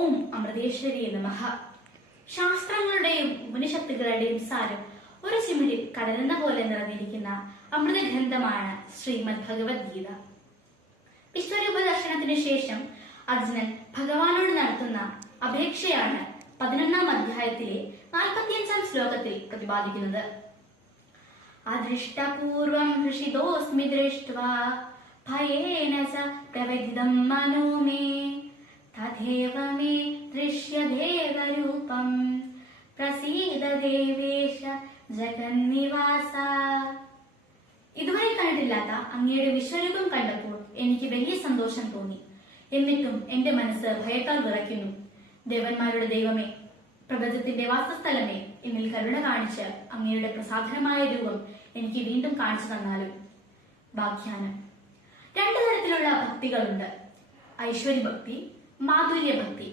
ഓം അമൃതേശ്വരി നമഃ. ശാസ്ത്രങ്ങളുടെയും ഉപനിഷത്തുകളുടെയും സാരം ഒരു ചിമിഴിൽ കടലെന്ന പോലെ നിറഞ്ഞിരിക്കുന്ന അമൃതഗ്രന്ഥമാണ് ശ്രീമദ് ഭഗവത്ഗീത. വിശ്വരൂപ ദർശനത്തിനു ശേഷം അർജുനൻ ഭഗവാനോട് നടത്തുന്ന അപേക്ഷയാണ് 11-ാം അധ്യായത്തിലെ 45-ാം ശ്ലോകത്തിൽ പ്രതിപാദിക്കുന്നത്. അദൃഷ്ടപൂർവം ഹൃഷിതോസ്മി ദൃഷ്ട്വാ ഭയേന ച പ്രവദിതം മനോ മേ തഥൈവ മേ ദൃശ്യദേവരൂപം പ്രസീദ ദേവേശ ജഗന്നിവാസ. ഇതുവരെ കണ്ടിട്ടില്ലാത്ത അങ്ങയുടെ വിശ്വരൂപം കണ്ടപ്പോൾ എനിക്ക് വലിയ സന്തോഷം തോന്നി. എന്നിട്ടും എന്റെ മനസ്സ് ഭയത്താൽ വിറയ്ക്കുന്നു. ദേവന്മാരുടെ ദൈവമേ, പ്രപഞ്ചത്തിന്റെ വാസസ്ഥലമേ, എന്നിൽ കരുണ കാണിച്ച് അങ്ങയുടെ പ്രസാദനമായ രൂപം എനിക്ക് വീണ്ടും കാണിച്ചു തന്നാലും. വ്യാഖ്യാനം: 2 തരത്തിലുള്ള ഭക്തികളുണ്ട്: ഐശ്വര്യഭക്തി, മാധുര്യഭക്തി.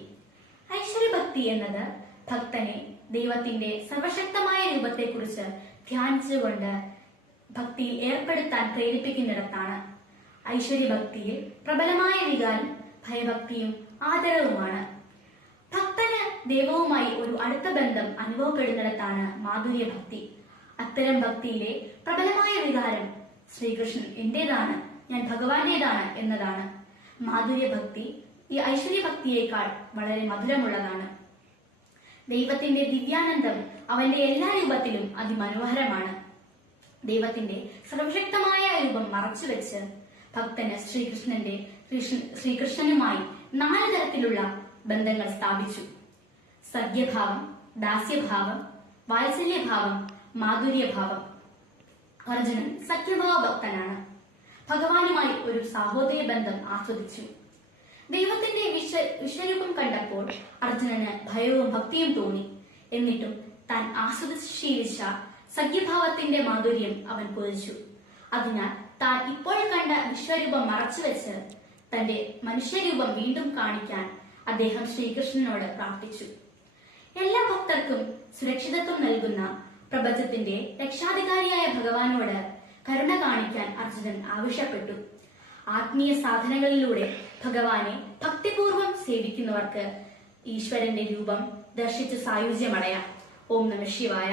ഐശ്വര്യഭക്തി എന്നത് ഭക്തനെ ദൈവത്തിന്റെ സർവശക്തമായ രൂപത്തെക്കുറിച്ച് ധ്യാനിച്ചുകൊണ്ട് ഭക്തിയിൽ ഏർപ്പെടുത്താൻ പ്രേരിപ്പിക്കുന്നിടത്താണ്. ഐശ്വര്യഭക്തിയിൽ പ്രബലമായ വികാരം ഭയഭക്തിയും ആദരവുമാണ്. ഭക്തന് ദൈവവുമായി ഒരു അടുത്ത ബന്ധം അനുഭവപ്പെടുന്നിടത്താണ് മാധുര്യഭക്തി. അത്തരം ഭക്തിയിലെ പ്രബലമായ വികാരം ശ്രീകൃഷ്ണൻ എന്റേതാണ്, ഞാൻ ഭഗവാന്റേതാണ് എന്നതാണ്. മാധുര്യഭക്തി ഈ ഐശ്വര്യഭക്തിയേക്കാൾ വളരെ മധുരമുള്ളതാണ്. ദൈവത്തിന്റെ ദിവ്യാനന്ദം അവന്റെ എല്ലാ രൂപത്തിലും അതിമനോഹരമാണ്. ദൈവത്തിന്റെ സർവശക്തമായ രൂപം മറച്ചുവെച്ച് ഭക്തന് ശ്രീകൃഷ്ണനുമായി 4 തരത്തിലുള്ള ബന്ധങ്ങൾ സ്ഥാപിച്ചു: സഖ്യഭാവം, ദാസ്യഭാവം, വാത്സല്യഭാവം, മാധുര്യഭാവം. അർജുനൻ സഖ്യഭാവ ഭക്തനാണ്. ഭഗവാനുമായി ഒരു സാഹോദര്യ ബന്ധം ആസ്വദിച്ചു. ദൈവത്തിന്റെ വിശ്വരൂപം കണ്ടപ്പോൾ അർജുനന് ഭയവും ഭക്തിയും തോന്നി. എന്നിട്ടും താൻ ആസ്വദിച്ച് ശീലിച്ച സഖ്യഭാവത്തിന്റെ മാധുര്യം അവൻ കൊതിച്ചു. അതിനാൽ താൻ ഇപ്പോൾ കണ്ട വിശ്വരൂപം മറച്ചുവെച്ച് തന്റെ മനുഷ്യരൂപം വീണ്ടും കാണിക്കാൻ അദ്ദേഹം ശ്രീകൃഷ്ണനോട് പ്രാർത്ഥിച്ചു. എല്ലാ ഭക്തർക്കും സുരക്ഷിതത്വം നൽകുന്ന പ്രപഞ്ചത്തിന്റെ രക്ഷാധികാരിയായ ഭഗവാനോട് കരുണ കാണിക്കാൻ അർജുനൻ ആവശ്യപ്പെട്ടു. ആത്മീയ സാധനകളിലൂടെ ഭഗവാനെ ഭക്തിപൂർവം സേവിക്കുന്നവർക്ക് ഈശ്വരന്റെ രൂപം ദർശിച്ച് സായുജ്യമടയാം. ഓം നമഃ ശിവായ.